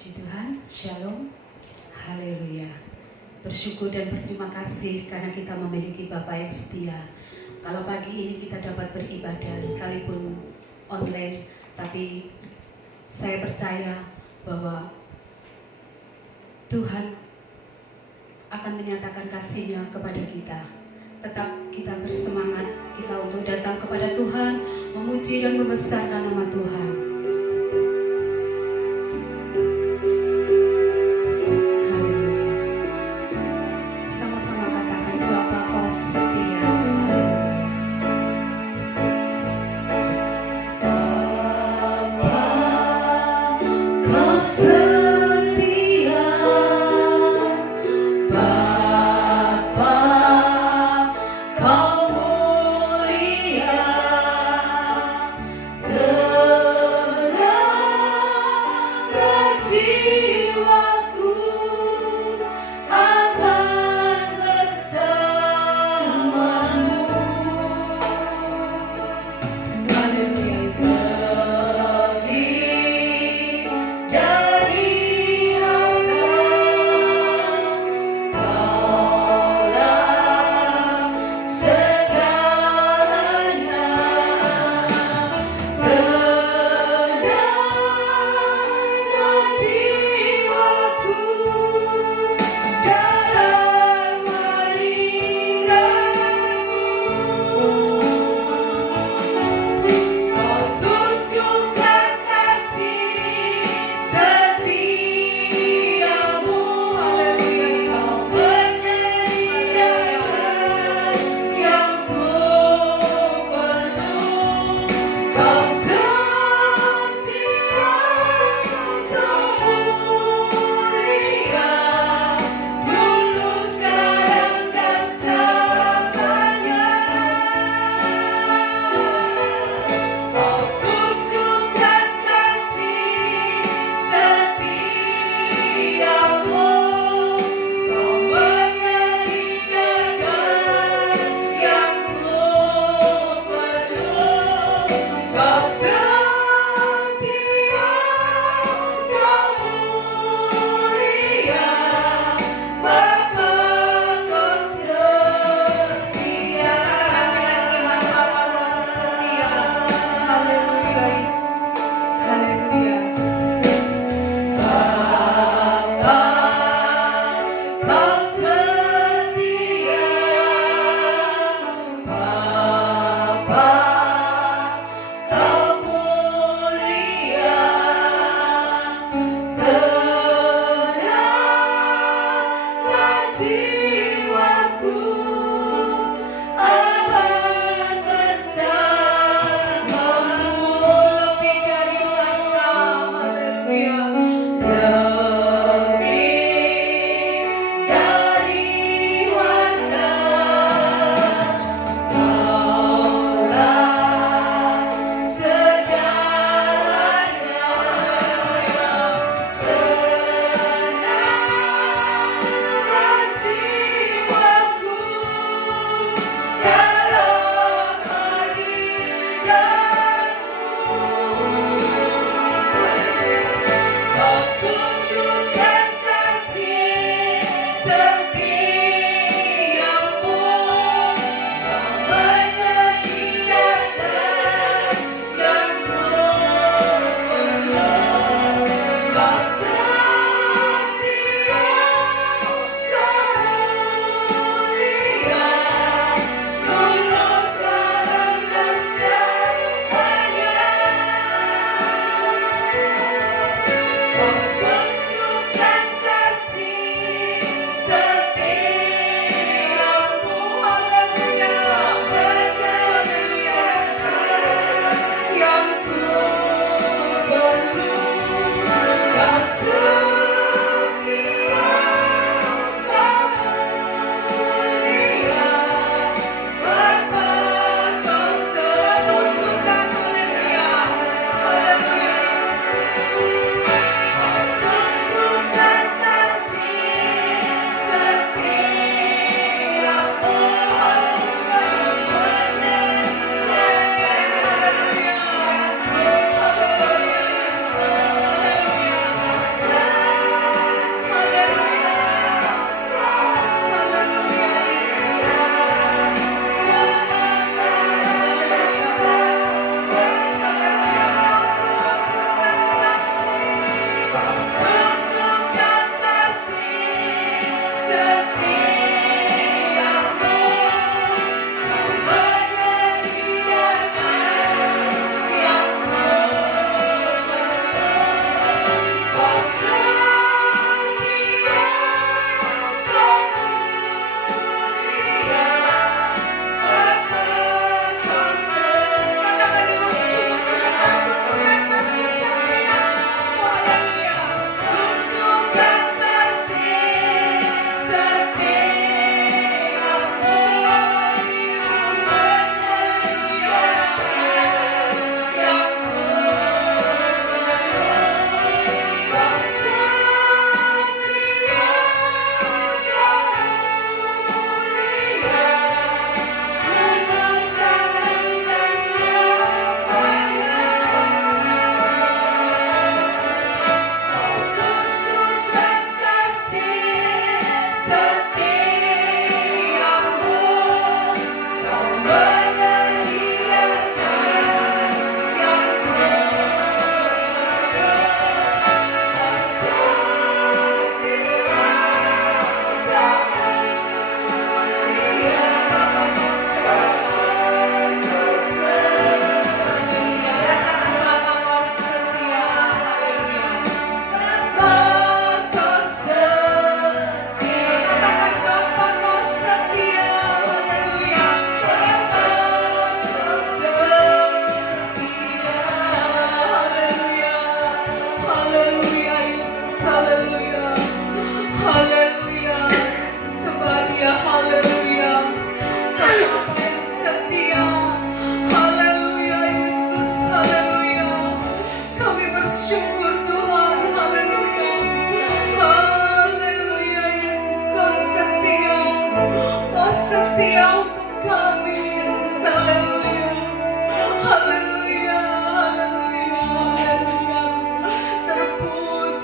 Puji Tuhan, Shalom, Haleluya. Bersyukur dan berterima kasih karena kita memiliki Bapa yang setia. Kalau pagi ini kita dapat beribadah sekalipun online, tapi saya percaya bahwa Tuhan akan menyatakan kasih-Nya kepada kita. Tetap kita bersemangat, kita untuk datang kepada Tuhan, memuji dan membesarkan nama Tuhan.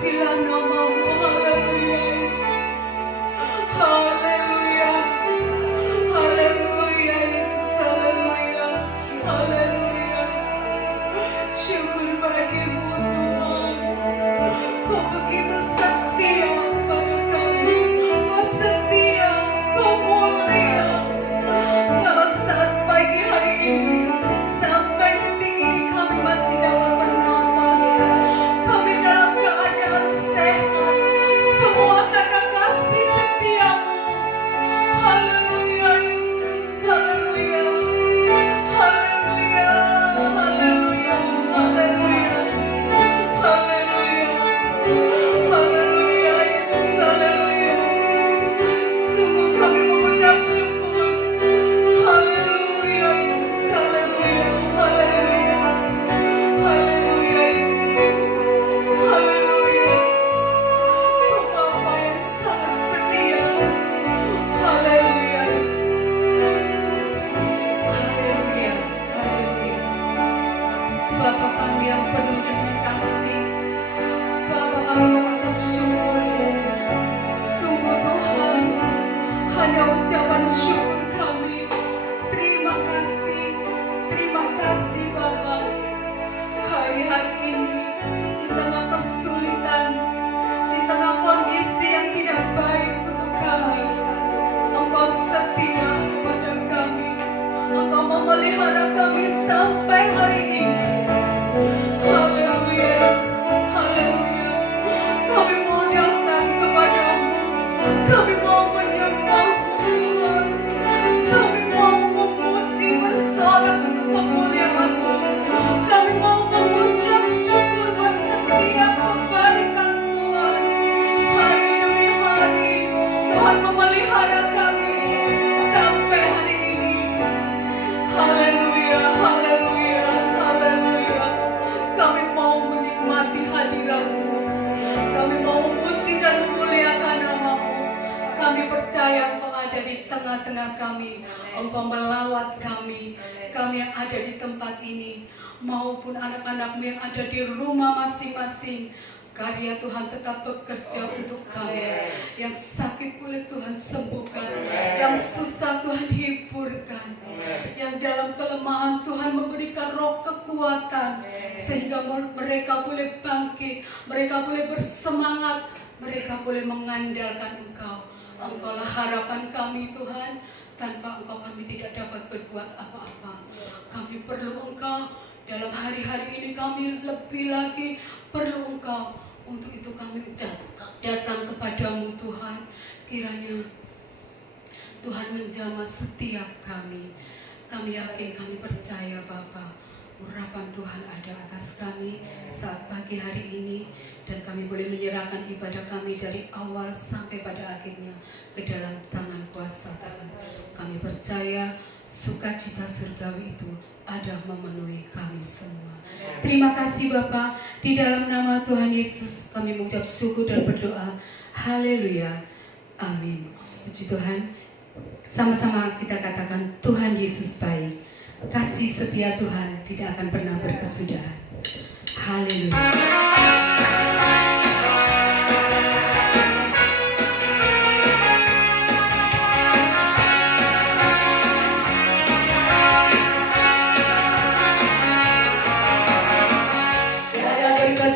Terpujilah namamu, haleluya Yesus. Haleluya, haleluya Yesus, haleluya, haleluya. Syukur bagimu Tuhan, Kau begitu setia pada kami, Kau setia, Kau mulia. Kalau saat pagi hari ini, sampai detik ini kami masih dapat bernafas, kami dalam keadaan sehat, semua karena kasih setiamu. Haleluya Yesus, haleluya, haleluya, haleluya, haleluya, haleluya, haleluya Yesus, haleluya. Sungguh kami mengucap syukur. Haleluya Yesus, haleluya, haleluya, haleluya Yesus, haleluya. Kau Bapa yang sangat setia. Haleluya Yesus, haleluya, haleluya. Bapa kami yang penuh dengan kasih, Bapa kami mengucap syukur. Sungguh Tuhan, hanya ucapan syukur kami. Terima kasih Bapa. Hari-hari ini, di tengah kesulitan, di tengah kondisi yang tidak baik untuk kami, Engkau setia kepada kami. Engkau memelihara kami sampai hari ini. Haleluya Yesus, haleluya. Kami mau datang kepadamu, kami mau menyembahmu Tuhan, kami mau memuji bersorak untuk kemuliaan-Mu, kami mau mengucap syukur buat setiap kebaikan Tuhan. Hari demi hari Tuhan memelihara kami sampai hari ini. Haleluya, haleluya, haleluya. Kami mau menikmati hadirat-Mu, kami mau memuji dan memuliakan nama-Mu. Kami percaya Engkau ada di tengah-tengah kami, Engkau melawat kami, kami yang ada di tempat ini, maupun anak-anak-Mu yang ada di rumah masing-masing. Karya Tuhan tetap bekerja untuk kami. Yang sakit boleh Tuhan sembuhkan, yang susah Tuhan hiburkan, yang dalam kelemahan Tuhan memberikan roh kekuatan, sehingga mereka boleh bangkit, mereka boleh bersemangat, mereka boleh mengandalkan Engkau. Engkaulah harapan kami Tuhan. Tanpa Engkau kami tidak dapat berbuat apa-apa. Kami perlu Engkau. Dalam hari-hari ini kami lebih lagi perlu Engkau. Untuk itu kami datang kepadamu Tuhan. Kiranya Tuhan menjamah setiap kami. Kami yakin, kami percaya Bapa, urapan Tuhan ada atas kami saat pagi hari ini. Dan kami boleh menyerahkan ibadah kami dari awal sampai pada akhirnya ke dalam tangan kuasa Tuhan. Kami percaya sukacita surgawi itu ada memenuhi kami semua. Terima kasih Bapa. Di dalam nama Tuhan Yesus kami mengucap syukur dan berdoa. Haleluya. Amin. Puji Tuhan. Sama-sama kita katakan, Tuhan Yesus baik. Kasih setia Tuhan tidak akan pernah berkesudahan. Haleluya. Hari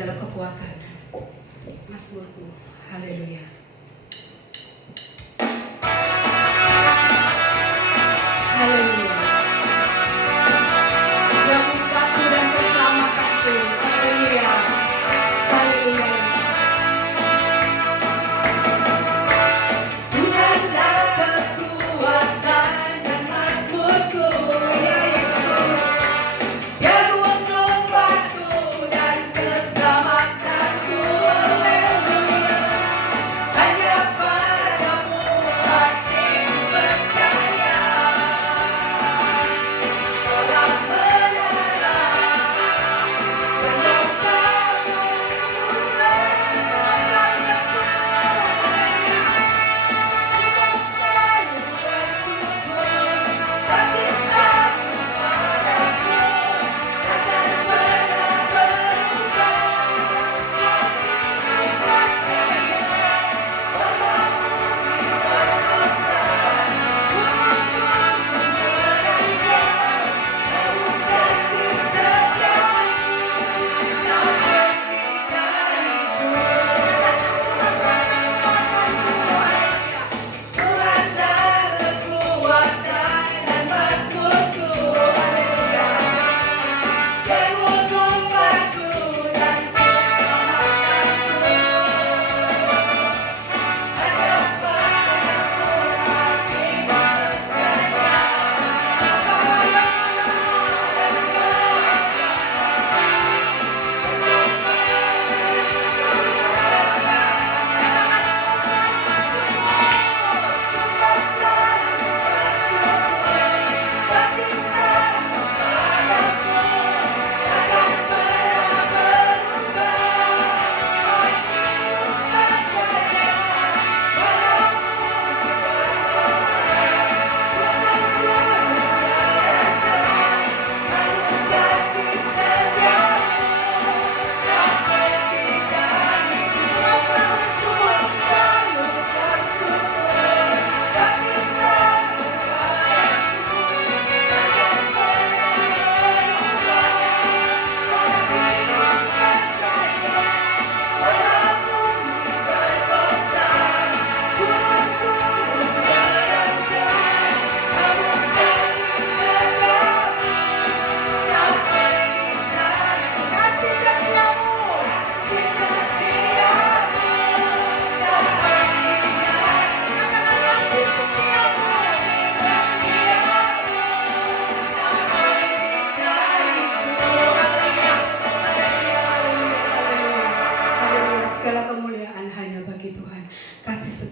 adalah kekuatan. Mazmurku, haleluya. Haleluya. Yang membantu dan keselamatanku. Haleluya. Haleluya. Tuhan dan kekuatan dan mazmurku, ya Yesus. Dia gunung batu dan keselamatanku. Haleluya. Hanya padamu hatiku percaya.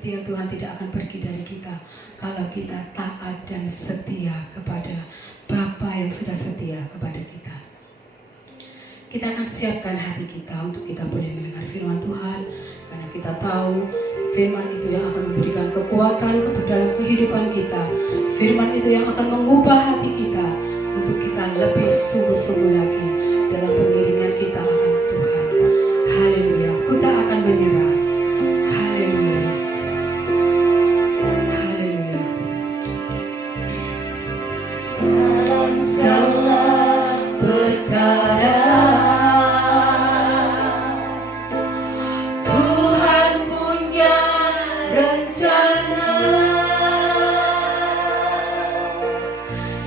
Orang Tuhan tidak akan pergi dari kita kalau kita taat dan setia kepada Bapa yang sudah setia kepada kita. Kita akan siapkan hati kita untuk kita boleh mendengar firman Tuhan, karena kita tahu firman itu yang akan memberikan kekuatan ke dalam kehidupan kita. Firman itu yang akan mengubah hati kita untuk kita lebih sungguh-sungguh lagi dalam pengiringan kita akan Tuhan. Haleluya, kita akan menyerah. Haleluya Yesus. Haleluya. Dalam segala perkara Tuhan punya rencana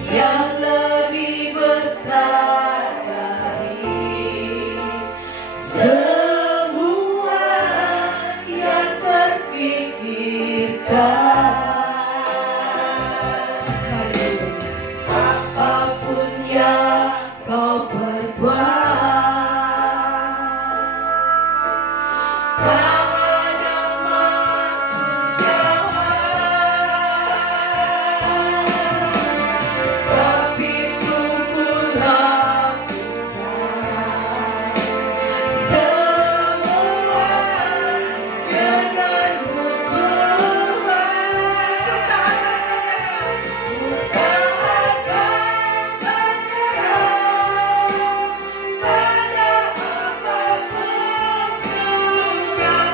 yang lebih besar dari semua yang terpikirkan. Apapun yang kau perbuat, kau ada maksud jahat. Sebab itu ku lakukan semua denganmu Tuhan. Ku tak akan menyerah pada apapun juga.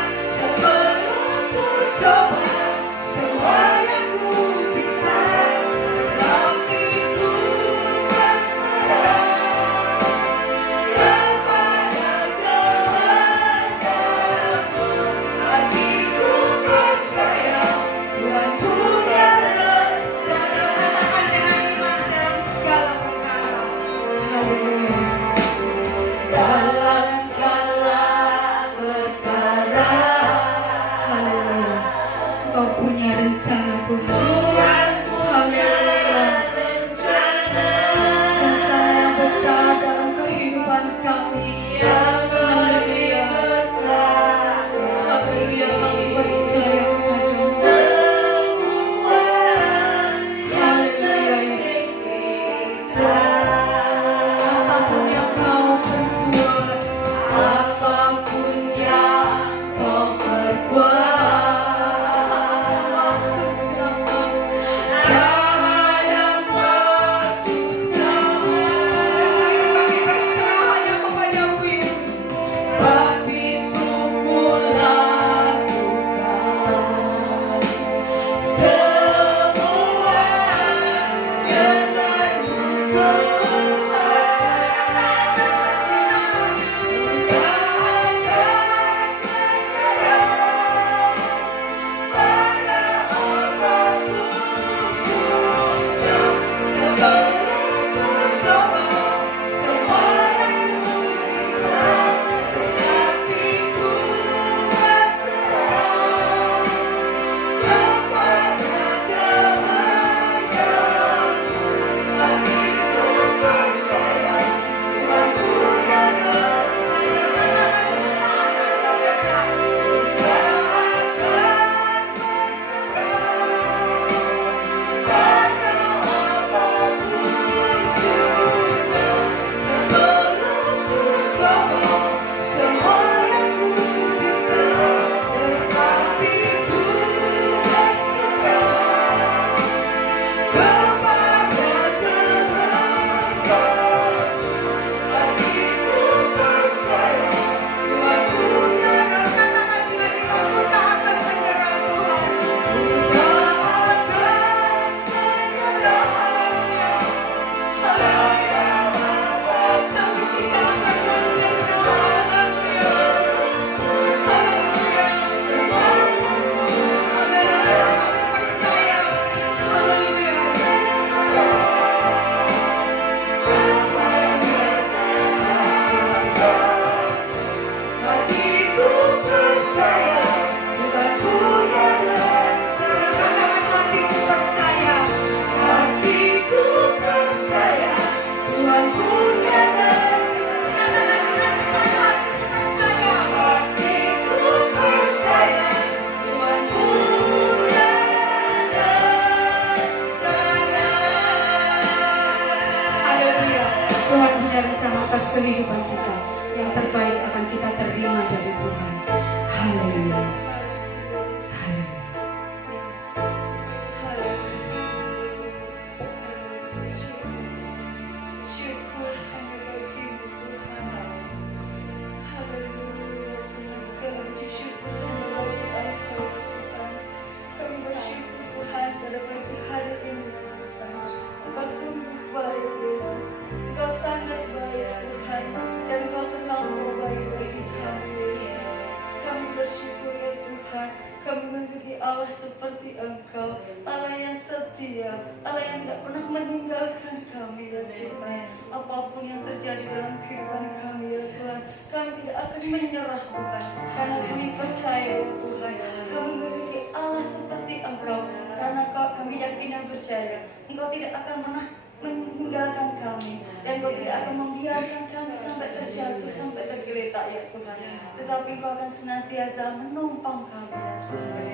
Allah seperti Engkau, Allah yang setia, Allah yang tidak pernah meninggalkan kami ya Tuhan. Apapun yang terjadi dalam kehidupan kami ya Tuhan, kami tidak akan menyerah Tuhan, karena kami percaya ya Tuhan, kami memiliki Allah seperti Engkau, karena kami yakin dan percaya Engkau tidak akan pernah meninggalkan kami, dan Engkau tidak akan membiarkan kami sampai terjatuh, sampai tergeletak ya Tuhan, tetapi Engkau akan senantiasa menumpang kami ya Tuhan.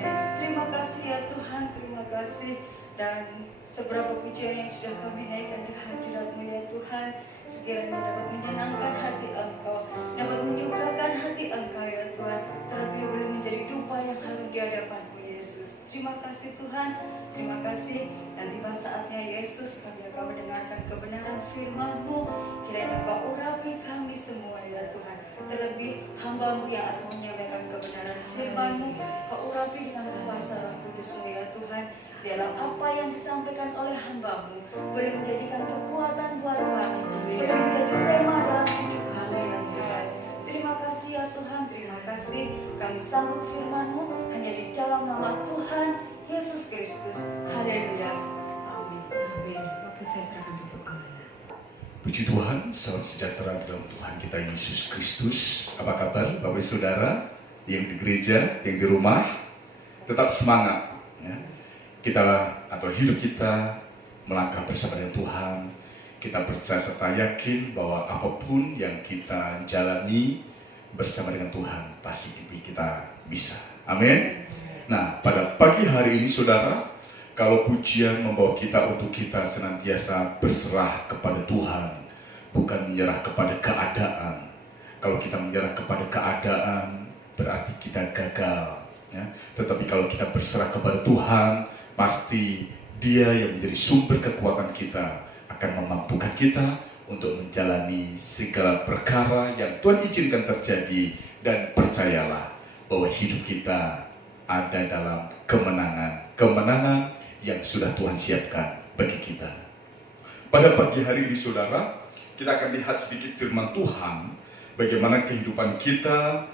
Terima kasih ya Tuhan, terima kasih. Dan seberapa pujian yang sudah kami naikkan di hadirat-Mu ya Tuhan, sekiranya dapat menyenangkan hati Engkau, dapat menyukakan hati Engkau ya Tuhan, terlebih boleh menjadi dupa yang harum di hadapan-Mu Yesus. Terima kasih Tuhan, terima kasih. Dan tiba saatnya Yesus, kami akan mendengarkan kebenaran firman-Mu. Kiranya Kau urapi kami semua ya Tuhan, terlebih hamba-Mu yang akan menyampaikan kebenaran firman-Mu. Kau urapi dengan kuasa Roh Kudus-Mu ya Tuhan. Biarlah apa yang disampaikan oleh hamba-Mu boleh menjadikan kekuatan buat kami, boleh menjadi rema dalam hidup kami ya Tuhan. Terima kasih ya Tuhan, terima kasih. Kami sambut firman-Mu hanya di dalam nama Tuhan Yesus Kristus. Haleluya. Amin. Amin. Waktu saya serahkan untuk kembali. Puji Tuhan, salam sejahtera dalam Tuhan kita Yesus Kristus. Apa kabar Bapak Saudara yang di gereja, yang di rumah? Tetap semangat ya. Kita atau hidup kita melangkah bersama dengan Tuhan. Kita percaya serta yakin bahwa apapun yang kita jalani bersama dengan Tuhan pasti kita bisa. Amin. Nah, pada pagi hari ini saudara, kalau pujian membawa kita untuk kita senantiasa berserah kepada Tuhan, bukan menyerah kepada keadaan. Kalau kita menyerah kepada keadaan berarti kita gagal ya. Tetapi kalau kita berserah kepada Tuhan, pasti Dia yang menjadi sumber kekuatan kita akan memampukan kita untuk menjalani segala perkara yang Tuhan izinkan terjadi. Dan percayalah bahwa hidup kita ada dalam kemenangan yang sudah Tuhan siapkan bagi kita. Pada pagi hari ini saudara, kita akan lihat sedikit firman Tuhan, bagaimana kehidupan kita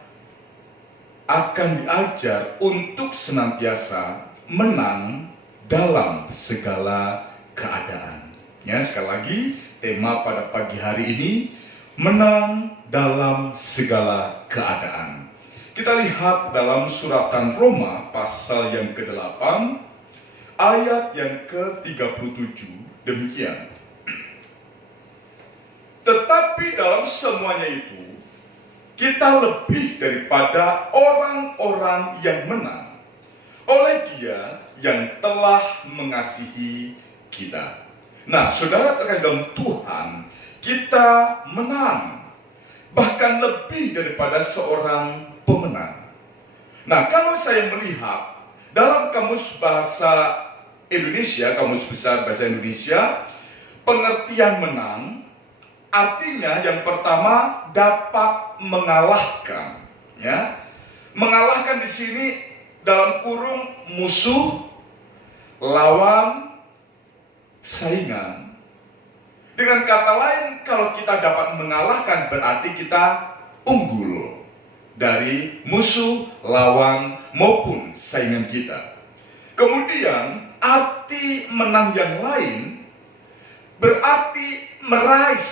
akan diajar untuk senantiasa menang dalam segala keadaan. Ya, sekali lagi tema pada pagi hari ini, menang dalam segala keadaan. Kita lihat dalam suratan Roma pasal yang ke-8 ayat yang ke-37 demikian. Tetapi dalam semuanya itu kita lebih daripada orang-orang yang menang oleh Dia yang telah mengasihi kita. Nah, saudara terkasih dalam Tuhan, kita menang, bahkan lebih daripada seorang pemenang. Nah, kalau saya melihat dalam kamus bahasa Indonesia, kamus besar bahasa Indonesia, pengertian menang artinya yang pertama dapat mengalahkan, ya. Mengalahkan di sini dalam kurung musuh, lawan, saingan. Dengan kata lain, kalau kita dapat mengalahkan berarti kita unggul dari musuh, lawan, maupun saingan kita. Kemudian, arti menang yang lain berarti meraih.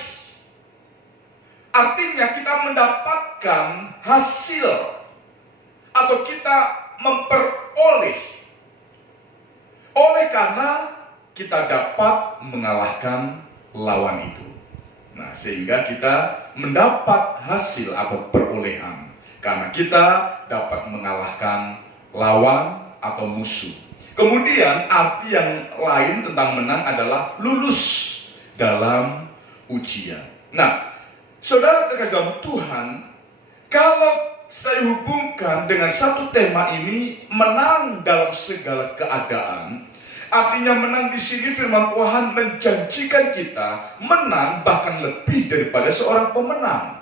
Artinya kita mendapatkan hasil atau kita memperoleh. Oleh karena kita dapat mengalahkan lawan itu. Nah, sehingga kita mendapat hasil atau perolehan karena kita dapat mengalahkan lawan atau musuh. Kemudian arti yang lain tentang menang adalah lulus dalam ujian. Nah, saudara terkasih dalam Tuhan, kalau saya hubungkan dengan satu tema ini, menang dalam segala keadaan. Artinya menang di sini firman Tuhan menjanjikan kita menang bahkan lebih daripada seorang pemenang.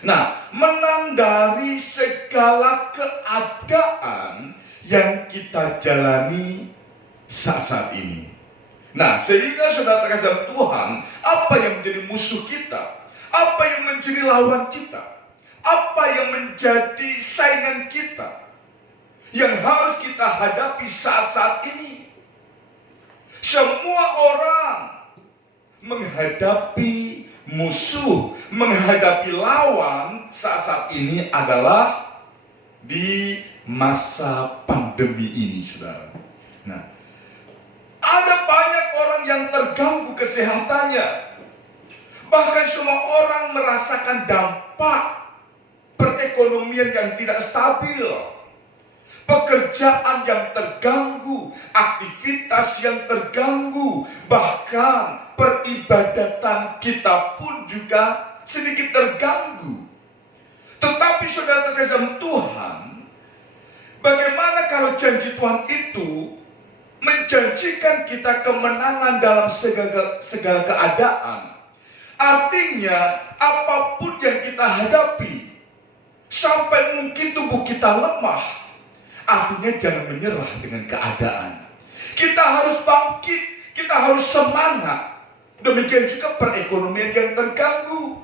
Nah, menang dari segala keadaan yang kita jalani saat-saat ini. Nah, sehingga saudara terkasih dalam Tuhan, apa yang menjadi musuh kita? Apa yang menjadi lawan kita? Apa yang menjadi saingan kita? yang harus kita hadapi saat-saat ini. Semua orang menghadapi musuh, menghadapi lawan saat-saat ini adalah di masa pandemi ini, saudara. Nah, ada banyak orang yang terganggu kesehatannya. Bahkan semua orang merasakan dampak perekonomian yang tidak stabil, pekerjaan yang terganggu, aktivitas yang terganggu, bahkan peribadatan kita pun juga sedikit terganggu. Tetapi saudara terkasih dalam Tuhan, bagaimana kalau janji Tuhan itu menjanjikan kita kemenangan dalam segala keadaan? Artinya apapun yang kita hadapi, sampai mungkin tubuh kita lemah, artinya jangan menyerah dengan keadaan. Kita harus bangkit, kita harus semangat. Demikian juga perekonomian yang terganggu.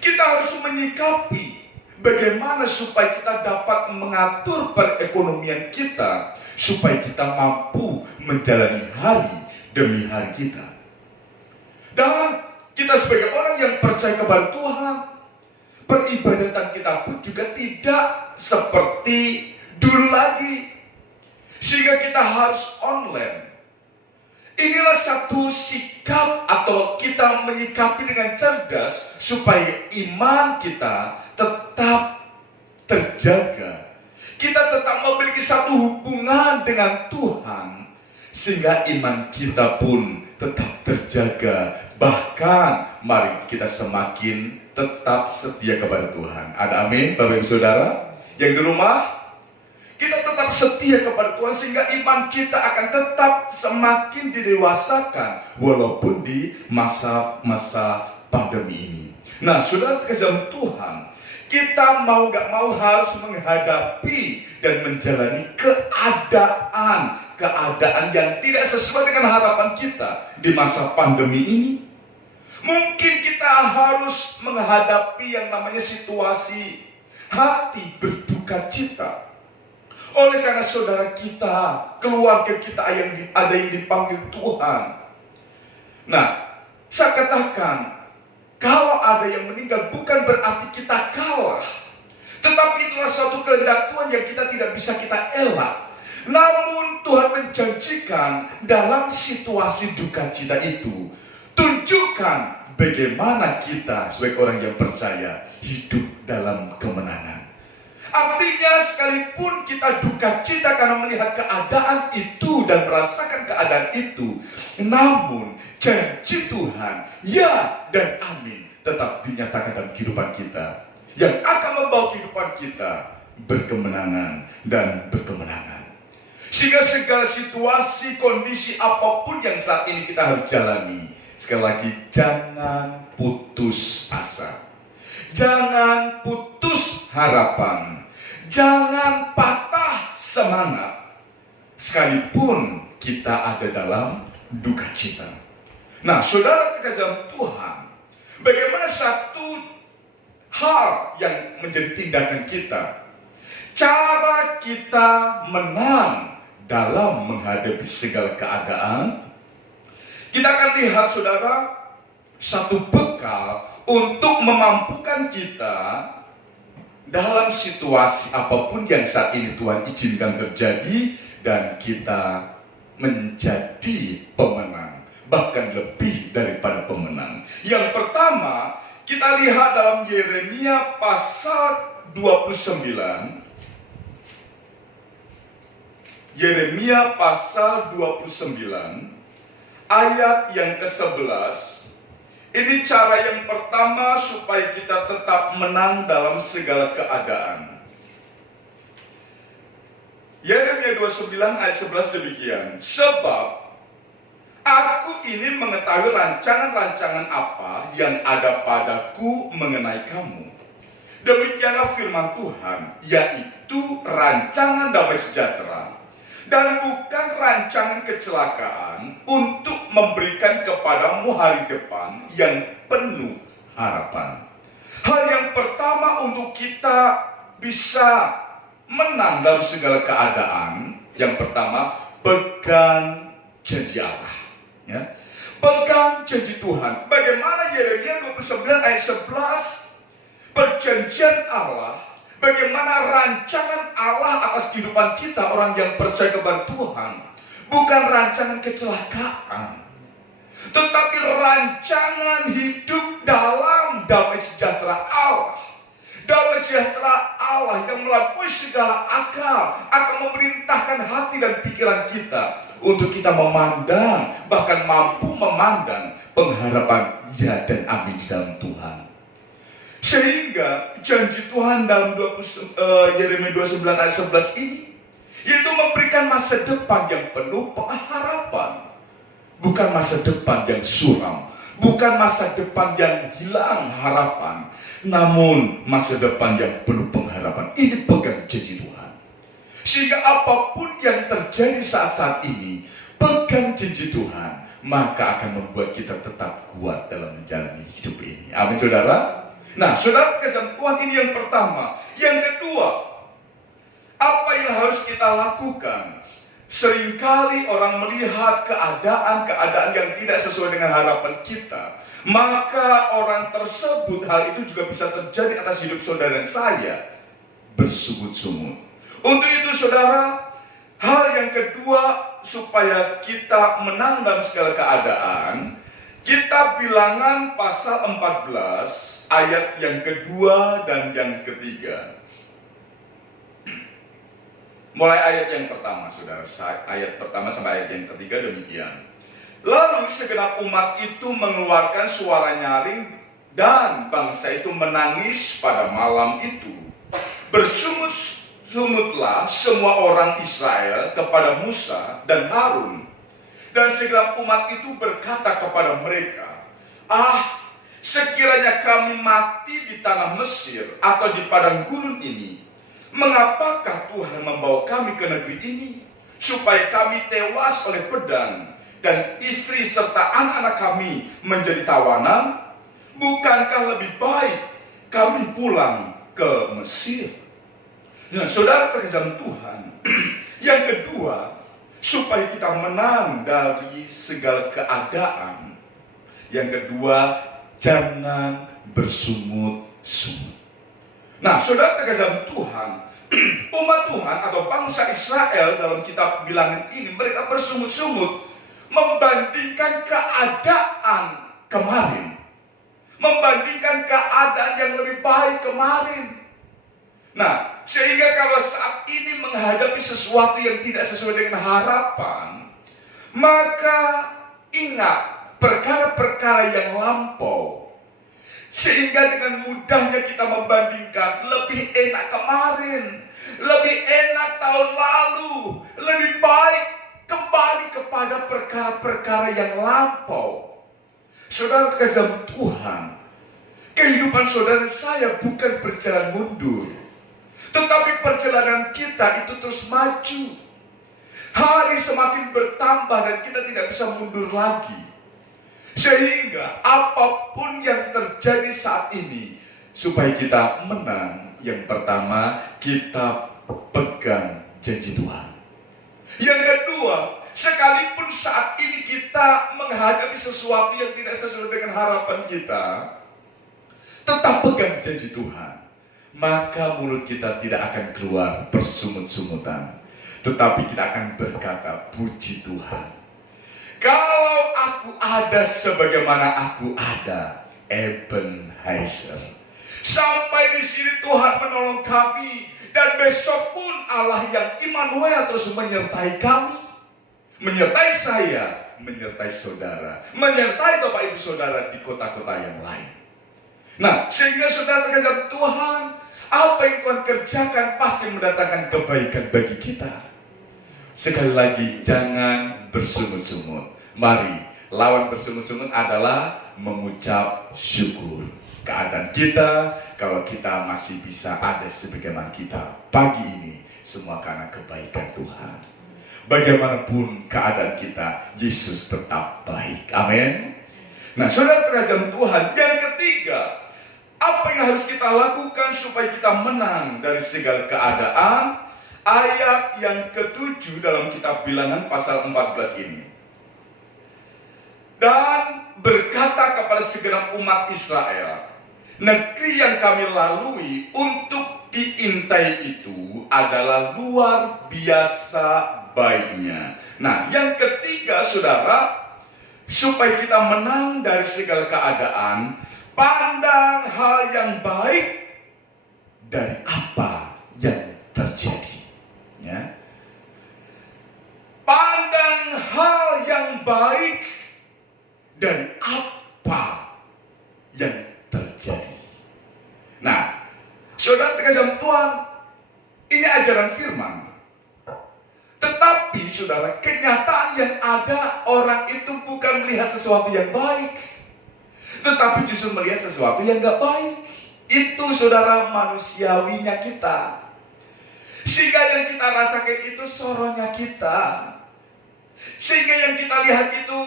Kita harus menyikapi bagaimana supaya kita dapat mengatur perekonomian kita, supaya kita mampu menjalani hari demi hari kita. Dan kita sebagai orang yang percaya kepada Tuhan, peribadatan kita pun juga tidak seperti dulu lagi, sehingga kita harus online. Inilah satu sikap atau kita menyikapi dengan cerdas supaya iman kita tetap terjaga. Kita tetap memiliki satu hubungan dengan Tuhan, sehingga iman kita pun tetap terjaga. Bahkan mari kita semakin tetap setia kepada Tuhan. Ada amin, Bapak Ibu Saudara? Yang di rumah, kita tetap setia kepada Tuhan sehingga iman kita akan tetap semakin didewasakan walaupun di masa-masa pandemi ini. Nah, saudara terkasih dalam Tuhan, kita mau gak mau harus menghadapi dan menjalani keadaan yang tidak sesuai dengan harapan kita di masa pandemi ini. Mungkin kita harus menghadapi yang namanya situasi hati berduka cita. Oleh karena saudara kita, keluarga kita ada yang dipanggil Tuhan. Nah, saya katakan, kalau ada yang meninggal bukan berarti kita kalah. Tetapi itulah suatu kehendak Tuhan yang kita tidak bisa kita elak. Namun Tuhan menjanjikan dalam situasi duka cita itu, tunjukkan bagaimana kita sebagai orang yang percaya hidup dalam kemenangan. Artinya sekalipun kita duka cita karena melihat keadaan itu dan merasakan keadaan itu, namun janji Tuhan, ya dan amin, tetap dinyatakan dalam kehidupan kita, yang akan membawa kehidupan kita berkemenangan dan berkemenangan. Sehingga segala situasi, kondisi apapun yang saat ini kita harus jalani, sekali lagi jangan putus asa, jangan putus harapan, jangan patah semangat, sekalipun kita ada dalam duka cita. Nah, saudara terkasih dalam Tuhan, bagaimana satu hal yang menjadi tindakan kita, cara kita menang dalam menghadapi segala keadaan. Kita akan lihat, saudara, satu bekal untuk memampukan kita dalam situasi apapun yang saat ini Tuhan izinkan terjadi, dan kita menjadi pemenang, bahkan lebih daripada pemenang. Yang pertama, kita lihat dalam Yeremia pasal 29. Yeremia pasal 29 ayat yang ke-11. Ini cara yang pertama supaya kita tetap menang dalam segala keadaan. Yeremia 29 ayat 11 demikian. Sebab aku ini mengetahui rancangan-rancangan apa yang ada padaku mengenai kamu. Demikianlah firman Tuhan, yaitu rancangan damai sejahtera dan bukan rancangan kecelakaan, untuk memberikan kepadamu hari depan yang penuh harapan. Hal yang pertama untuk kita bisa menang dalam segala keadaan, yang pertama, pegang janji Allah. Ya. Pegang janji Tuhan. Bagaimana Yeremia 29 ayat 11, perjanjian Allah, bagaimana rancangan Allah atas kehidupan kita, orang yang percaya kepada Tuhan, bukan rancangan kecelakaan, tetapi rancangan hidup dalam damai sejahtera Allah. Damai sejahtera Allah yang melampaui segala akal akan memerintahkan hati dan pikiran kita untuk kita memandang, bahkan mampu memandang pengharapan ya dan amin di dalam Tuhan. Sehingga janji Tuhan dalam Yeremia 29 ayat 11 ini, yaitu memberikan masa depan yang penuh pengharapan. Bukan masa depan yang suram, bukan masa depan yang hilang harapan, namun masa depan yang penuh pengharapan. Ini pegang janji Tuhan. Sehingga apapun yang terjadi saat-saat ini, pegang janji Tuhan, maka akan membuat kita tetap kuat dalam menjalani hidup ini. Amin, saudara. Nah, saudara, kesan Tuhan ini yang pertama. Yang kedua, apa yang harus kita lakukan? Seringkali orang melihat keadaan yang tidak sesuai dengan harapan kita, maka orang tersebut, hal itu juga bisa terjadi atas hidup saudara dan saya, bersungut-sungut. Untuk itu saudara, hal yang kedua supaya kita menang dalam segala keadaan, kita Bilangan pasal 14 ayat yang kedua dan yang ketiga. Mulai ayat yang pertama, saudara. Ayat pertama sampai ayat yang ketiga demikian. Lalu segenap umat itu mengeluarkan suara nyaring dan bangsa itu menangis pada malam itu. Bersungut-sungutlah semua orang Israel kepada Musa dan Harun. Dan segenap umat itu berkata kepada mereka, sekiranya kami mati di tanah Mesir atau di padang gurun ini, mengapakah Tuhan membawa kami ke negeri ini, supaya kami tewas oleh pedang, dan istri serta anak-anak kami menjadi tawanan? Bukankah lebih baik kami pulang ke Mesir? Nah, saudara terkasih Tuhan, yang kedua, supaya kita menang dari segala keadaan, yang kedua, jangan bersungut-sungut. Nah, saudara terkasih Tuhan, umat Tuhan atau bangsa Israel dalam kitab Bilangan ini, mereka bersungut-sungut membandingkan keadaan kemarin, membandingkan keadaan yang lebih baik kemarin. Nah, sehingga kalau saat ini menghadapi sesuatu yang tidak sesuai dengan harapan, maka ingat perkara-perkara yang lampau. Sehingga dengan mudahnya kita membandingkan, lebih enak kemarin, lebih enak tahun lalu, lebih baik kembali kepada perkara-perkara yang lampau. Saudara terkasih Tuhan, kehidupan saudara saya bukan berjalan mundur, tetapi perjalanan kita itu terus maju. Hari semakin bertambah dan kita tidak bisa mundur lagi. Sehingga apapun yang terjadi saat ini, supaya kita menang, yang pertama kita pegang janji Tuhan. Yang kedua, sekalipun saat ini kita menghadapi sesuatu yang tidak sesuai dengan harapan kita, tetap pegang janji Tuhan. Maka mulut kita tidak akan keluar bersungut-sungutan, tetapi kita akan berkata, puji Tuhan. Kalau aku ada sebagaimana aku ada, Ebenezer. Sampai di sini Tuhan menolong kami, dan besok pun Allah yang Immanuel terus menyertai kami, menyertai saya, menyertai saudara, menyertai Bapak Ibu Saudara di kota-kota yang lain. Nah, sehingga saudara terkasih Tuhan, apa yang Tuhan kerjakan pasti mendatangkan kebaikan bagi kita. Sekali lagi, jangan bersungut-sungut. Mari, lawan bersungut-sungut adalah mengucap syukur. Keadaan kita, kalau kita masih bisa ada sebagaimana kita pagi ini, semua karena kebaikan Tuhan. Bagaimanapun keadaan kita, Yesus tetap baik. Amin. Nah, saudara terkasih Tuhan, yang ketiga, Apa yang harus kita lakukan supaya kita menang dari segala keadaan? Ayat yang ke-7 dalam kitab Bilangan pasal 14 ini. Dan berkata kepada segenap umat Israel, negeri yang kami lalui untuk diintai itu adalah luar biasa baiknya. Nah, yang ketiga, saudara, supaya kita menang dari segala keadaan, pandang hal yang baik dari apa yang terjadi. Ya. Pandang hal yang baik dari apa yang terjadi. Nah, saudara terkasih Tuhan, ini ajaran firman. Tetapi saudara, kenyataan yang ada, orang itu bukan melihat sesuatu yang baik, tetapi justru melihat sesuatu yang gak baik. Itu saudara manusiawinya kita. Sehingga yang kita rasakan itu sorongnya kita. Sehingga yang kita lihat itu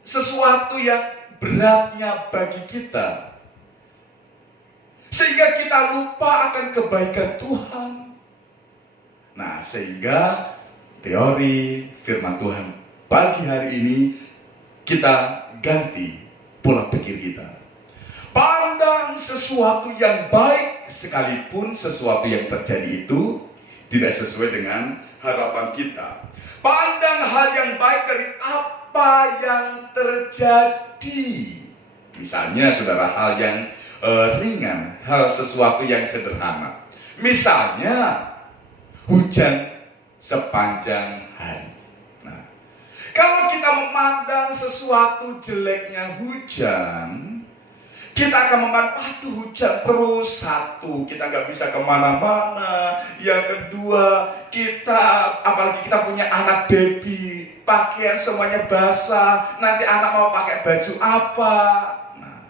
sesuatu yang beratnya bagi kita. Sehingga kita lupa akan kebaikan Tuhan. Nah, sehingga teori firman Tuhan pagi hari ini kita ganti pola pikir kita. Pandang sesuatu yang baik sekalipun sesuatu yang terjadi itu tidak sesuai dengan harapan kita. Pandang hal yang baik dari apa yang terjadi. Misalnya saudara, hal yang ringan, hal sesuatu yang sederhana. Misalnya hujan sepanjang hari. Nah, kalau kita memandang sesuatu jeleknya hujan, kita akan memandang, aduh hujan terus. Satu, kita nggak bisa kemana-mana. Yang kedua, apalagi kita punya anak baby, pakaian semuanya basah, nanti anak mau pakai baju apa. Nah,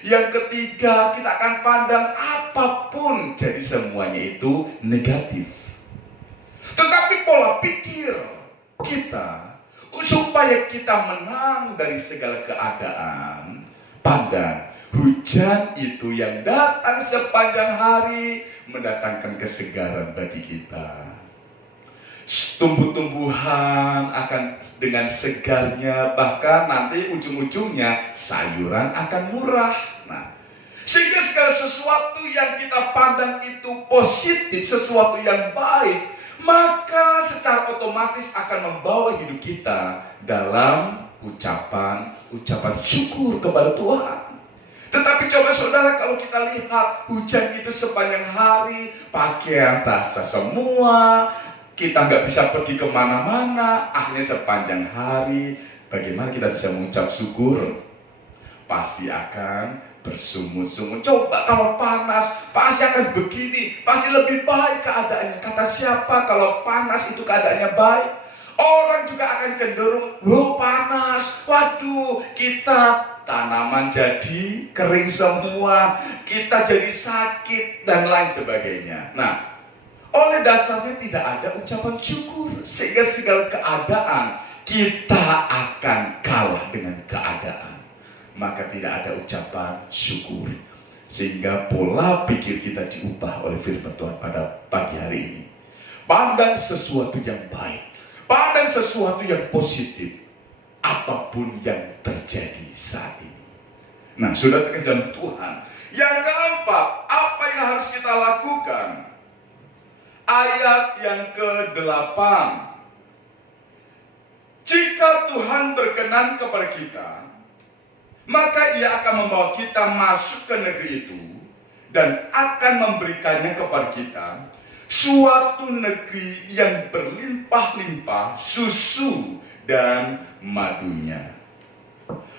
yang ketiga, kita akan pandang apapun, jadi semuanya itu negatif. Tetapi pola pikir kita, supaya kita menang dari segala keadaan, pandang hujan itu yang datang sepanjang hari mendatangkan kesegaran bagi kita. Tumbuh-tumbuhan akan dengan segarnya, bahkan nanti ujung-ujungnya sayuran akan murah. Nah, sehingga segala sesuatu yang kita pandang itu positif, sesuatu yang baik, maka secara otomatis akan membawa hidup kita dalam ucapan syukur kepada Tuhan. Tetapi coba saudara, kalau kita lihat hujan itu sepanjang hari, pakaian basah semua, kita nggak bisa pergi kemana-mana, akhirnya sepanjang hari, bagaimana kita bisa mengucap syukur? Pasti akan bersungut-sungut. Coba kalau panas, pasti akan begini, pasti lebih baik keadaannya. Kata siapa kalau panas itu keadaannya baik? Orang juga akan cenderung, panas, waduh, kita tanaman jadi kering semua, kita jadi sakit, dan lain sebagainya. Nah, oleh dasarnya tidak ada ucapan syukur, sehingga segala keadaan kita akan kalah dengan keadaan. Maka tidak ada ucapan syukur, sehingga pola pikir kita diubah oleh firman Tuhan pada pagi hari ini. Pandang sesuatu yang baik, pandang sesuatu yang positif, apapun yang terjadi saat ini. Nah, sudah terkesan Tuhan. Yang keempat, apa yang harus kita lakukan? Ayat yang ke-8. Jika Tuhan berkenan kepada kita, maka Ia akan membawa kita masuk ke negeri itu dan akan memberikannya kepada kita, suatu negeri yang berlimpah-limpah susu dan madunya.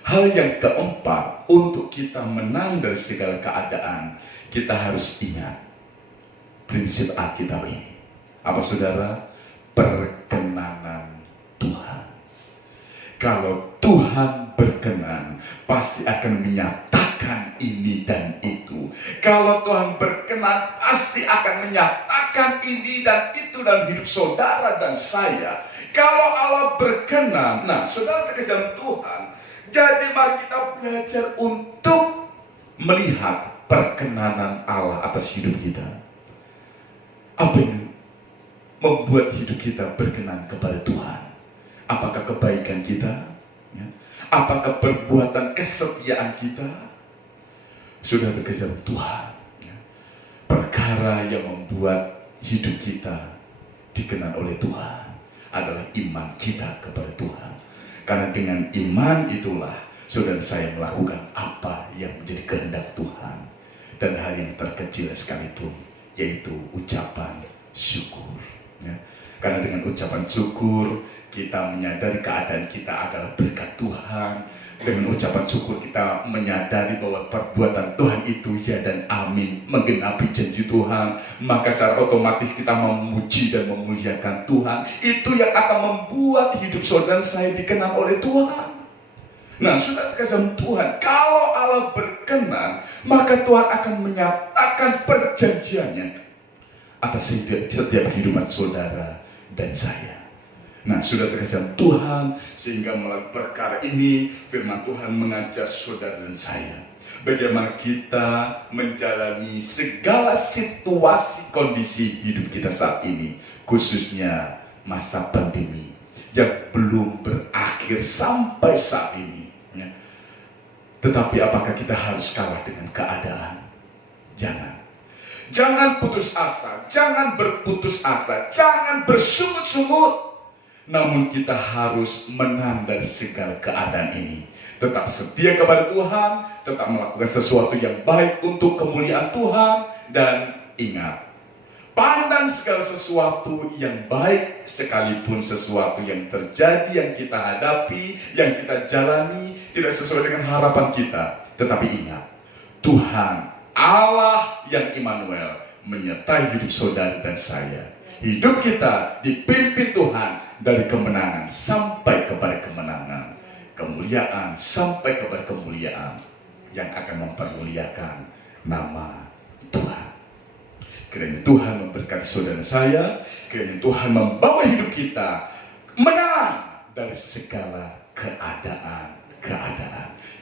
Hal yang keempat, untuk kita menang dari segala keadaan, kita harus ingat prinsip Alkitab ini. Apa saudara? Perkenanan Tuhan. Kalau Tuhan berkenan, pasti akan menyatakan ini dan itu. Kalau Tuhan berkenan, pasti akan menyatakan ini dan itu dalam hidup saudara dan saya. Kalau Allah berkenan, nah saudara terkesan Tuhan, jadi mari kita belajar untuk melihat perkenanan Allah atas hidup kita? Apa yang membuat hidup kita berkenan kepada Tuhan? Apakah kebaikan kita? Ya. Apakah perbuatan kesetiaan kita? Sudah terkejar Tuhan. Ya. Perkara yang membuat hidup kita dikenal oleh Tuhan adalah iman kita kepada Tuhan. Karena dengan iman itulah saudara saya melakukan apa yang menjadi kehendak Tuhan. Dan hal yang terkecil sekalipun, yaitu ucapan syukur. Ya. Karena dengan ucapan syukur kita menyadari keadaan kita adalah berkat Tuhan. Dengan ucapan syukur kita menyadari bahwa perbuatan Tuhan itu ya dan amin, menggenapi janji Tuhan. Maka secara otomatis kita memuji dan memuliakan Tuhan. Itu yang akan membuat hidup saudara saya dikenal oleh Tuhan. Nah, sudah terkesan Tuhan, kalau Allah berkenan, maka Tuhan akan menyatakan perjanjiannya atas setiap kehidupan saudara dan saya. Nah, sudah terkesan Tuhan, sehingga melalui perkara ini firman Tuhan mengajar saudara dan saya bagaimana kita menjalani segala situasi kondisi hidup kita saat ini, khususnya masa pandemi yang belum berakhir sampai saat ini. Tetapi apakah kita harus kalah dengan keadaan? Jangan putus asa, jangan berputus asa, jangan bersungut-sungut. Namun kita harus menang dari segala keadaan ini. Tetap setia kepada Tuhan, tetap melakukan sesuatu yang baik untuk kemuliaan Tuhan. Dan ingat, pandang segala sesuatu yang baik, sekalipun sesuatu yang terjadi, yang kita hadapi, yang kita jalani tidak sesuai dengan harapan kita. Tetapi ingat, Tuhan Allah yang Immanuel menyertai hidup saudara dan saya. Hidup kita dipimpin Tuhan dari kemenangan sampai kepada kemenangan, kemuliaan sampai kepada kemuliaan yang akan mempermuliakan nama Tuhan. Kiranya Tuhan memberkati saudara saya, kiranya Tuhan membawa hidup kita menang dari segala keadaan.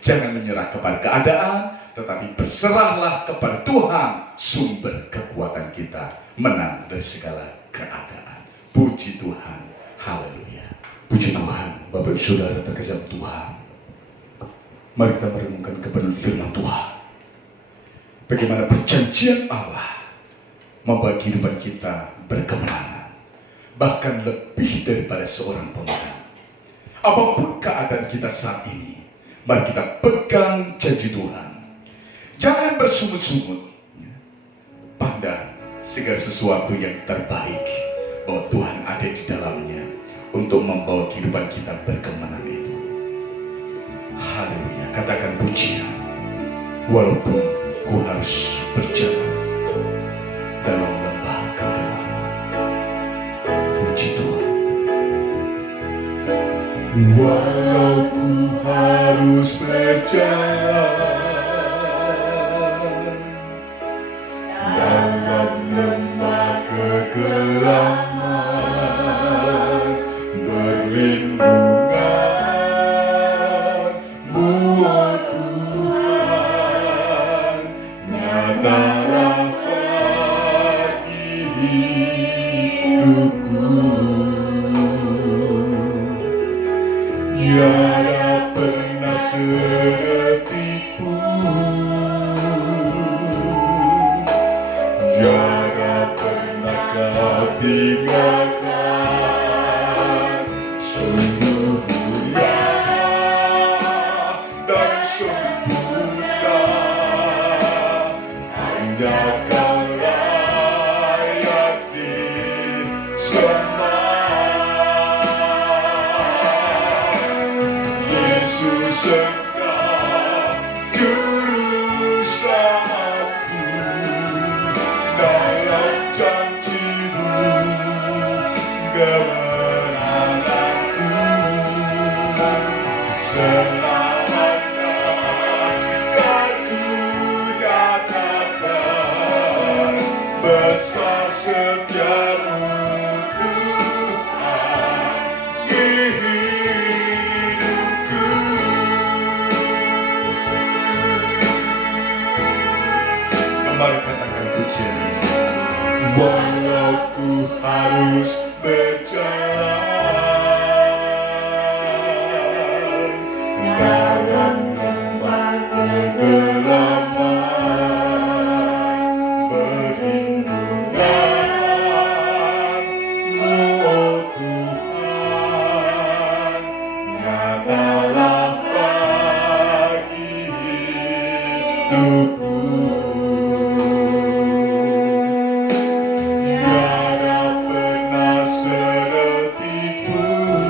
Jangan menyerah kepada keadaan, tetapi berserahlah kepada Tuhan, sumber kekuatan kita, menang dari segala keadaan. Puji Tuhan, haleluya. Puji Tuhan, Bapak Ibu Saudara terkasih Tuhan. Mari kita merenungkan kebenaran firman Tuhan. Bagaimana perjanjian Allah membuat kehidupan kita berkemenangan, bahkan lebih daripada seorang pemenang. Apapun keadaan kita saat ini, mari kita pegang janji Tuhan. Jangan bersungut-sungut. Pandang segala sesuatu yang terbaik, bahwa Tuhan ada di dalamnya untuk membawa kehidupan kita berkemenangan itu. Haleluya. Katakan pujian. Walaupun ku harus berjalan dalam lembah kegelapan. Puji Tuhan. Walau ku harus berjalan dalam lembah kegelapan, berlindungan-Mu, oh Tuhan, nyatalah bagi hidupku. Tiada pernah sedetik pun, tiada pernah Kau tinggalkan. Sungguh mulia dan sempurna, hanya Kau layak disembah. Yesus Engkau juru selamatku, dalam janji-Mu harus berjalan dalam tempat kegelapan, perlindungan-Mu, oh Tuhan, nyatalah bagi hidupku. Tiada pernah sedetik pun,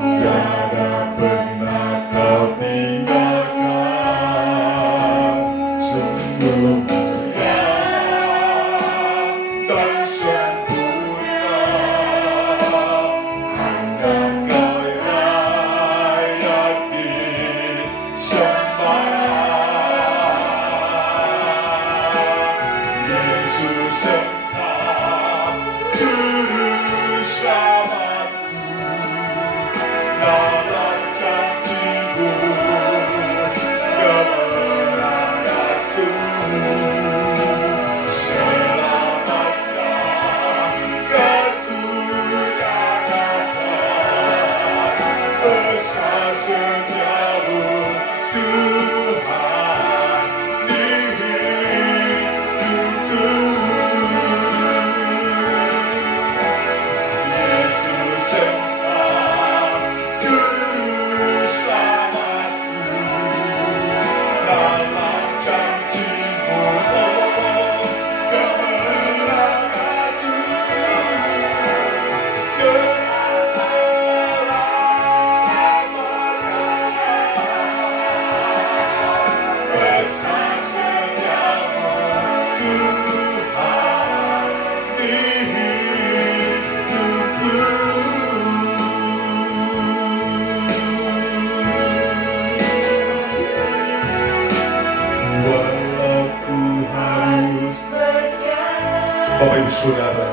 tiada pernah Kau tinggalkan. Sungguh mulia dan sempurna, hanya Kau layak disembah. Yesus Engkau Juru Selamatku, dalam janji-Mu kemenanganku. Selamanya kekurangan, besar setiamu Tuhan di hidupku. Yesus Engkau Juru Selamatku, dalam janji-Mu kemenanganku. Selamanya besar setiamu Tuhan di hidupku. Walau ku harus Bapak Ibu Saudara,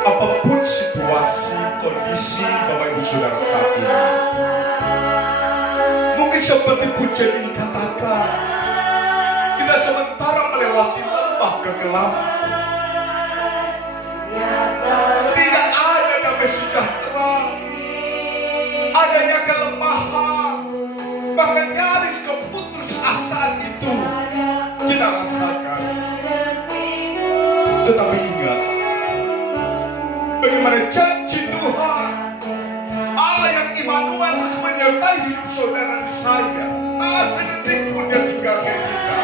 apapun situasi, kondisi Bapak Ibu Saudara saat ini, mungkin seperti pujian ini katakan, kita sementara melewati lembah kegelapan, tidak ada damai sejahtera, adanya kelemahan, bahkan nyaris keputusasaan itu kita rasakan. Tetapi ingat, bagaimana janji Tuhan, Allah yang Immanuel terus menyertai hidup saudara dan saya. Tak sedetik pun Dia tinggalkan kita.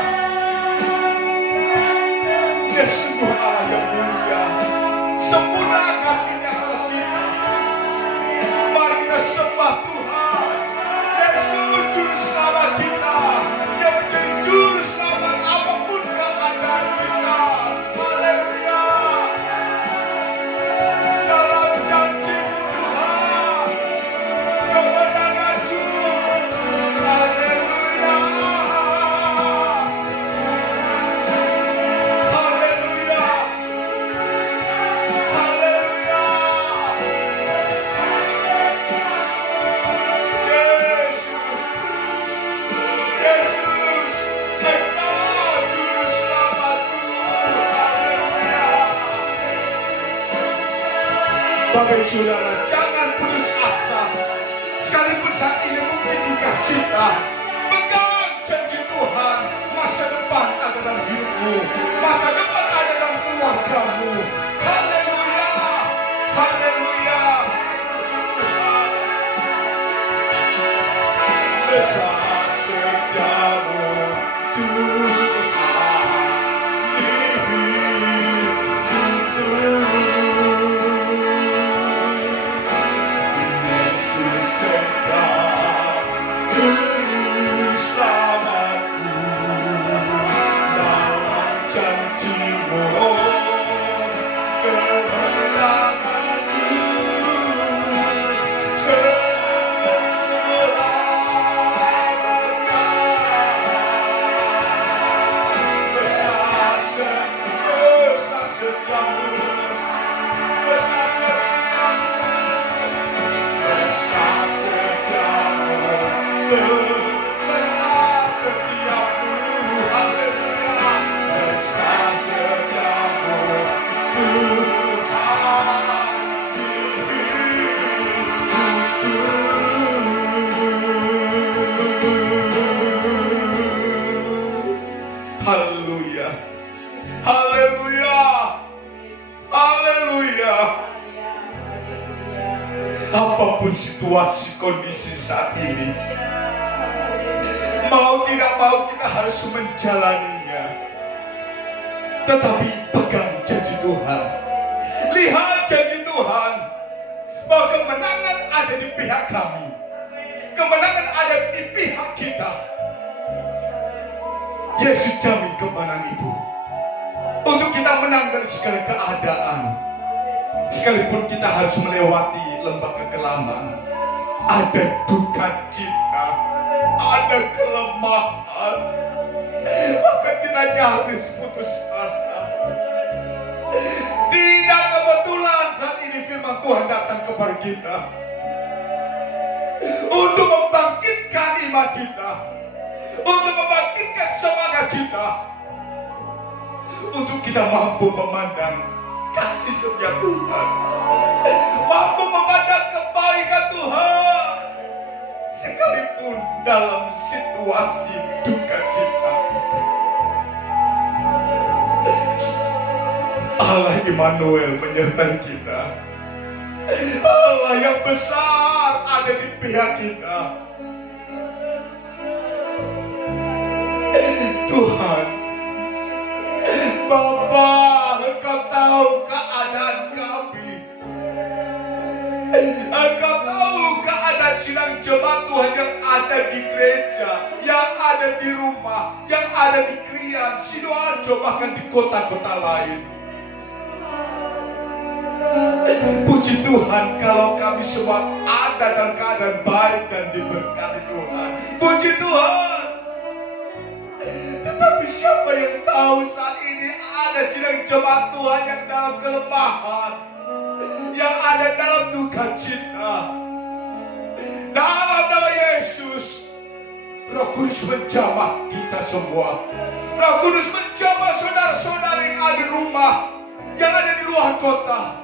Dia sungguh Allah yang mulia, sempurna kasih-Nya atas kita. Mari kita sembah Tuhan yang sungguh Juru Selamat kita, yang menjadi Juru Selamat apapun keadaan kita. Haleluya. Dalam janji-Mu Tuhan, kemenanganku. Haleluya. Haleluya. Haleluya. Yesus, Yesus, Engkau Juru Selamatku. Haleluya. Bapak Ibu Saudara, jangan putus asa. Sekalipun saat ini mungkin duka cita, pegang janji Tuhan. Masa depan ada dalam hidupmu, masa depan ada dalam keluargamu. Haleluya. Haleluya. Puji Tuhan. Besar setiamu Tuhan di hidupku. Yesus Engkau Juru Selamatku, dalam janji-Mu Haleluya. Haleluya. Haleluya. Apapun situasi kondisi saat ini, mau tidak mau kita harus menjalaninya. Tetapi pegang janji Tuhan. Lihat janji Tuhan bahwa kemenangan ada di pihak kami. Kemenangan ada di pihak kita. Yesus jamin kemenangan itu untuk kita menang dari segala keadaan. Sekalipun kita harus melewati lembah kekelaman, ada duka cita, ada kelemahan, bahkan kita nyaris putus asa. Tidak kebetulan saat ini firman Tuhan datang kepada kita untuk membangkitkan iman kita, untuk membangkitkan semangat kita, untuk kita mampu memandang kasih setia Tuhan, mampu memandang kebaikan Tuhan, sekalipun dalam situasi duka cita. Allah Immanuel menyertai kita. Allah yang besar ada di pihak kita. Tuhan, Bapa, Engkau tahu keadaan kami. Engkau tahu keadaan sidang jemaat Tuhan yang ada di gereja, yang ada di rumah, yang ada di Krian, Sidoarjo, bahkan di kota-kota lain. Puji Tuhan kalau kami semua ada dalam keadaan baik dan diberkati Tuhan. Puji Tuhan. Tetapi siapa yang tahu saat ini ada sidang jemaat Tuhan yang dalam kelemahan, yang ada dalam duka cita. Dalam nama Yesus, Roh Kudus menjamah kita semua. Roh Kudus menjamah saudara-saudara yang ada di rumah, yang ada di luar kota.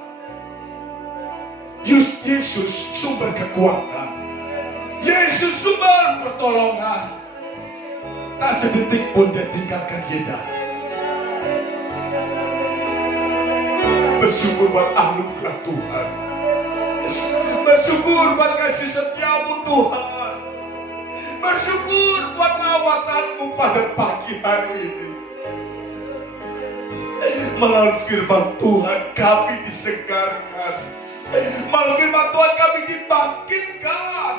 Yesus sumber kekuatan, Yesus sumber pertolongan. Tak sedetik pun dia tinggalkan kita. Bersyukur buat anugerah Tuhan, bersyukur buat kasih setiamu Tuhan, bersyukur buat lawatanmu pada pagi hari ini. Melalui firman Tuhan kami disegarkan. Melalui firman Tuhan kami dibangkitkan.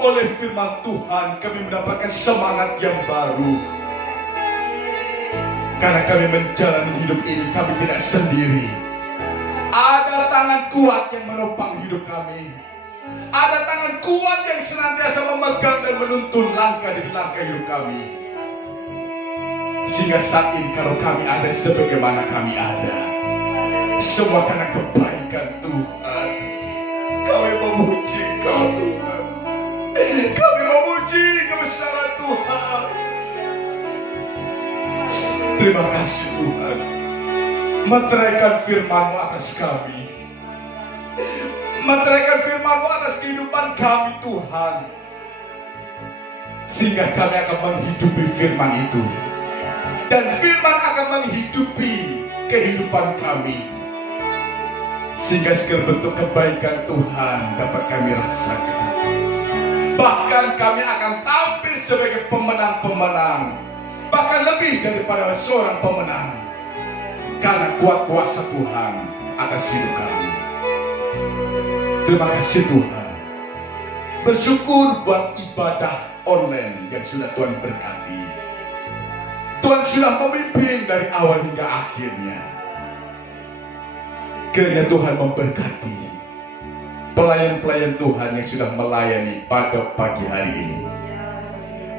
Oleh firman Tuhan kami mendapatkan semangat yang baru. Karena kami menjalani hidup ini, kami tidak sendiri. Ada tangan kuat yang menopang hidup kami. Ada tangan kuat yang senantiasa memegang dan menuntun langkah demi langkah hidup kami. Sehingga saat ini kalau kami ada sebagaimana kami ada, semua karena kebaikan Tuhan. Kami memuji Kau Tuhan. Kami memuji kebesaran Tuhan. Terima kasih Tuhan. Meteraikan firman-Mu atas kami. Meteraikan firman-Mu atas kehidupan kami Tuhan. Sehingga kami akan menghidupi firman itu. Dan firman akan menghidupi kehidupan kami. Sehingga segala bentuk kebaikan Tuhan dapat kami rasakan. Bahkan kami akan tampil sebagai pemenang-pemenang. Bahkan lebih daripada seorang pemenang. Karena kuat kuasa Tuhan atas hidup kami. Terima kasih Tuhan. Bersyukur buat ibadah online yang sudah Tuhan berkati. Tuhan sudah memimpin dari awal hingga akhirnya. Kiranya Tuhan memberkati pelayan-pelayan Tuhan yang sudah melayani pada pagi hari ini.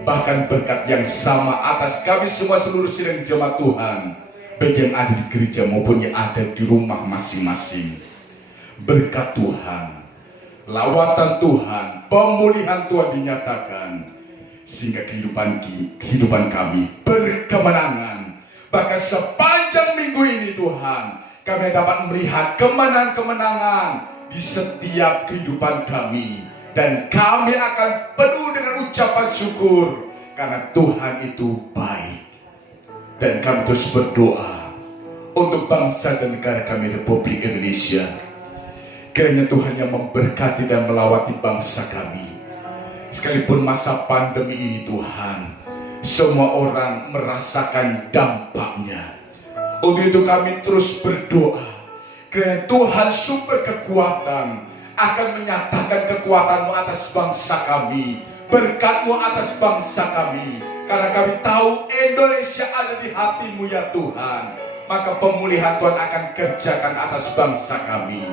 Bahkan berkat yang sama atas kami semua seluruh sidang jemaat Tuhan, baik yang ada di gereja maupun yang ada di rumah masing-masing. Berkat Tuhan, lawatan Tuhan, pemulihan Tuhan dinyatakan, sehingga kehidupan kami berkemenangan. Bahkan sepanjang minggu ini Tuhan, kami dapat melihat kemenangan-kemenangan di setiap kehidupan kami. Dan kami akan penuh dengan ucapan syukur karena Tuhan itu baik. Dan kami terus berdoa untuk bangsa dan negara kami Republik Indonesia. Kiranya Tuhan yang memberkati dan melawati bangsa kami. Sekalipun masa pandemi ini Tuhan, semua orang merasakan dampaknya. Untuk itu kami terus berdoa, kiranya Tuhan sumber kekuatan akan menyatakan kekuatan-Mu atas bangsa kami, berkat-Mu atas bangsa kami. Karena kami tahu Indonesia ada di hati-Mu ya Tuhan. Maka pemulihan Tuhan akan kerjakan atas bangsa kami,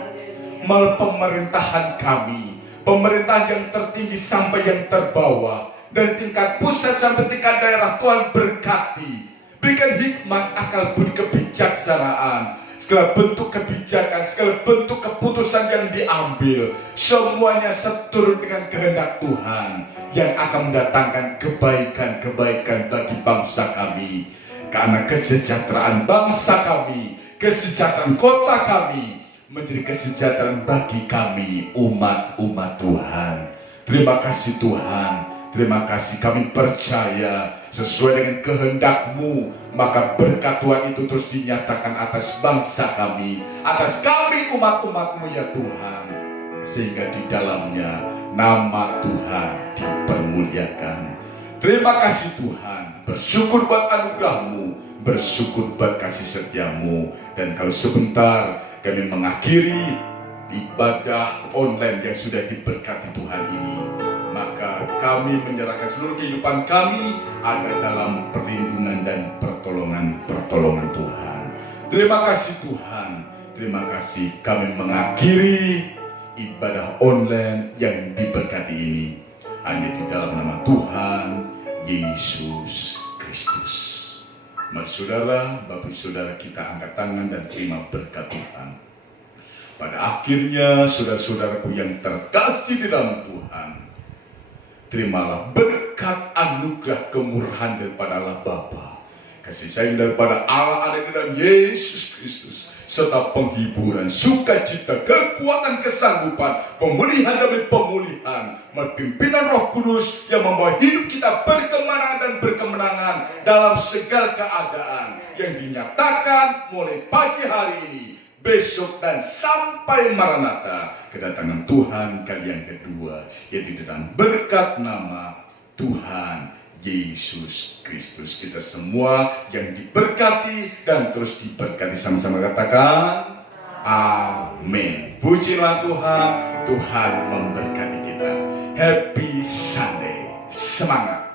melalui pemerintahan kami, pemerintahan yang tertinggi sampai yang terbawah, dari tingkat pusat sampai tingkat daerah. Tuhan berkati, berikan hikmat, akal budi, kebijaksanaan. Segala bentuk kebijakan, segala bentuk keputusan yang diambil, semuanya seturut dengan kehendak Tuhan yang akan mendatangkan kebaikan-kebaikan bagi bangsa kami. Karena kesejahteraan bangsa kami, kesejahteraan kota kami, menjadi kesejahteraan bagi kami, umat-umat Tuhan. Terima kasih Tuhan. Terima kasih, kami percaya sesuai dengan kehendak-Mu, maka berkat Tuhan itu terus dinyatakan atas bangsa kami, atas kami umat-umat-Mu ya Tuhan, sehingga di dalamnya nama Tuhan dipermuliakan. Terima kasih Tuhan, bersyukur buat anugerah-Mu, bersyukur buat kasih setia-Mu. Dan kalau sebentar kami mengakhiri ibadah online yang sudah diberkati Tuhan ini, maka kami menyerahkan seluruh kehidupan kami ada dalam perlindungan dan pertolongan Tuhan. Terima kasih Tuhan, terima kasih kami mengakhiri ibadah online yang diberkati ini hanya di dalam nama Tuhan Yesus Kristus. Mari saudara, Bapak saudara kita angkat tangan dan terima berkat Tuhan. Pada akhirnya saudara-saudaraku yang terkasih di dalam Tuhan, terimalah berkat anugerah kemurahan daripada Allah Bapa, kasih sayang daripada Allah Anak dan Yesus Kristus, serta penghiburan, sukacita, kekuatan, kesanggupan, pemulihan demi pemulihan, pimpinan Roh Kudus yang membawa hidup kita berkemenangan dan berkemenangan dalam segala keadaan yang dinyatakan mulai pagi hari ini, besok dan sampai Maranatha, kedatangan Tuhan kali yang kedua, yaitu dalam berkat nama Tuhan Yesus Kristus. Kita semua yang diberkati dan terus diberkati, sama-sama katakan amin. Pujilah Tuhan, Tuhan memberkati kita. Happy Sunday, semangat.